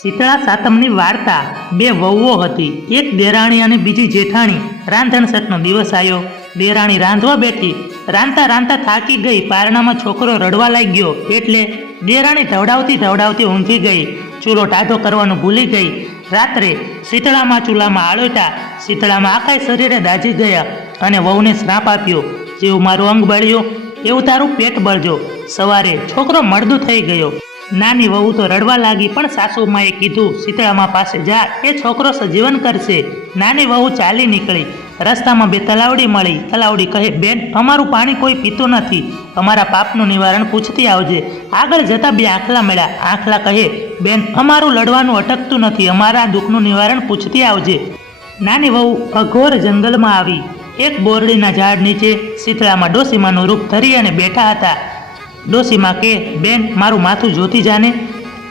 શીતળા સાતમની વાર્તા। બે વહુઓ હતી, એક દેરાણી અને બીજી જેઠાણી। રાંધણસઠનો દિવસ આવ્યો। દેરાણી રાંધવા બેઠી, રાંધતા રાંધતા થાકી ગઈ। પારણામાં છોકરો રડવા લાગ્યો એટલે દેરાણી ધવડાવતી ઊંઘી ગઈ। ચૂલો ટાઢો કરવાનું ભૂલી ગઈ। રાત્રે શીતળામાં ચૂલામાં આળોટા। શીતળામાં આખા શરીરે દાઝી ગયા અને વહુને શ્રાપ આપ્યો, જેવું મારું અંગ બળ્યું એવું તારું પેટ બળજો। સવારે છોકરો મળદું થઈ ગયો। નાની વહુ તો રડવા લાગી, પણ સાસુમાએ કીધું, શીતળામા પાસે જા, એ છોકરો સજીવન કરશે। નાની વહુ ચાલી નીકળી। રસ્તામાં બે તલાવડી મળી। તલાવડી કહે, બેન, અમારું પાણી કોઈ પીતું નથી, અમારા પાપનું નિવારણ પૂછતી આવજે। આગળ જતા બે આંખલા મળ્યા। આંખલા કહે, બેન, અમારું લડવાનું અટકતું નથી, અમારા દુઃખનું નિવારણ પૂછતી આવજે। નાની વહુ અઘોર જંગલમાં આવી। એક બોરડીના ઝાડ નીચે શીતળામાં ડોસીમાનું રૂપ ધરી અને બેઠા હતા। ડોસીમા કે, બેન, મારું માથું જોતી જાને।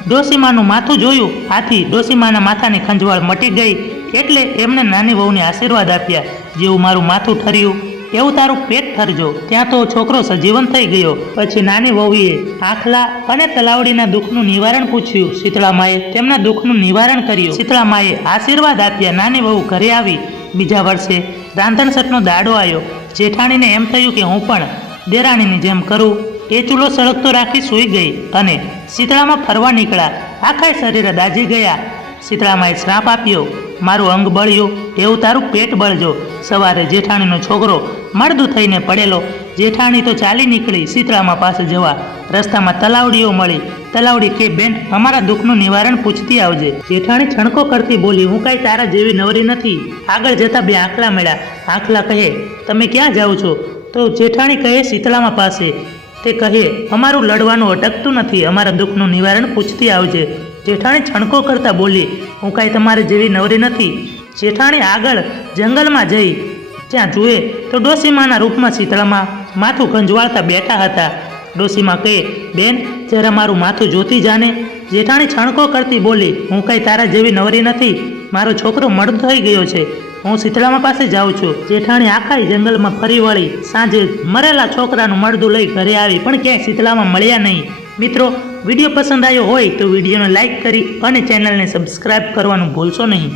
ડોસીમાનું માથું જોયું, આથી ડોસીમાના માથાની ખંજવાળ મટી ગઈ એટલે એમને નાની વહુને આશીર્વાદ આપ્યા, જેવું મારું માથું ઠર્યું એવું તારું પેટ ઠરજો। ત્યાં તો છોકરો સજીવન થઈ ગયો। પછી નાની વહુએ આંખલા અને તલાવડીના દુઃખનું નિવારણ પૂછ્યું। શીતળામાએ તેમના દુઃખનું નિવારણ કર્યું। શીતળામાએ આશીર્વાદ આપ્યા। નાની વહુ ઘરે આવી। બીજા વર્ષે રાંધણસઠનો દાડો આવ્યો। જેઠાણીને એમ થયું કે હું પણ દેરાણીની જેમ કરું। એ ચૂલો સળગતો રાખી સૂઈ ગઈ અને શીતળામાં ફરવા નીકળ્યા। આખા શરીરે દાઝી ગયા। શીતળામાએ શ્રાપ આપ્યો, મારું અંગ બળ્યું એવું તારું પેટ બળજો। સવારે જેઠાણીનો છોકરો મળદું થઈને પડેલો। જેઠાણી તો ચાલી નીકળી શીતળામા પાસે જવા। રસ્તામાં તલાવડીઓ મળી। તલાવડી કે, બેન, અમારા દુઃખનું નિવારણ પૂછતી આવજે। જેઠાણી છણકો કરતી બોલી, હું કાંઈ તારા જેવી નવરી નથી। આગળ જતા બે આંખલા મળ્યા। આંખલા કહે, તમે ક્યાં જાઓ છો? તો જેઠાણી કહે, શીતળામા પાસે। તે કહે, અમારું લડવાનું અટકતું નથી, અમારા દુઃખનું નિવારણ પૂછતી આવજે। જેઠાણી છણકો કરતા બોલી, હું કાંઈ તમારે જેવી નવરી નથી। જેઠાણી આગળ જંગલમાં જઈ જ્યાં જુએ તો ડોસીમાના રૂપમાં શીતળામાં માથું ગંજવાળતા બેઠા હતા। ડોસીમા કહે, બેન, જરા મારું માથું જોતી જાને। જેઠાણી છણકો કરતી બોલી, હું કાંઈ તારા જેવી નવરી નથી, મારો છોકરો મળદો થઈ ગયો છે, હું શીતળામા પાસે જાઉં છું। જેઠાણી આખા જંગલમાં ફરી વળી સાંજે મરેલા છોકરાનું મળદું લઈ ઘરે આવી, પણ ક્યાંય શીતળામાં મળ્યા નહીં। મિત્રો, વિડીયો પસંદ આવ્યો હોય તો વિડીયોને લાઇક કરી અને ચેનલને સબસ્ક્રાઈબ કરવાનું ભૂલશો નહીં।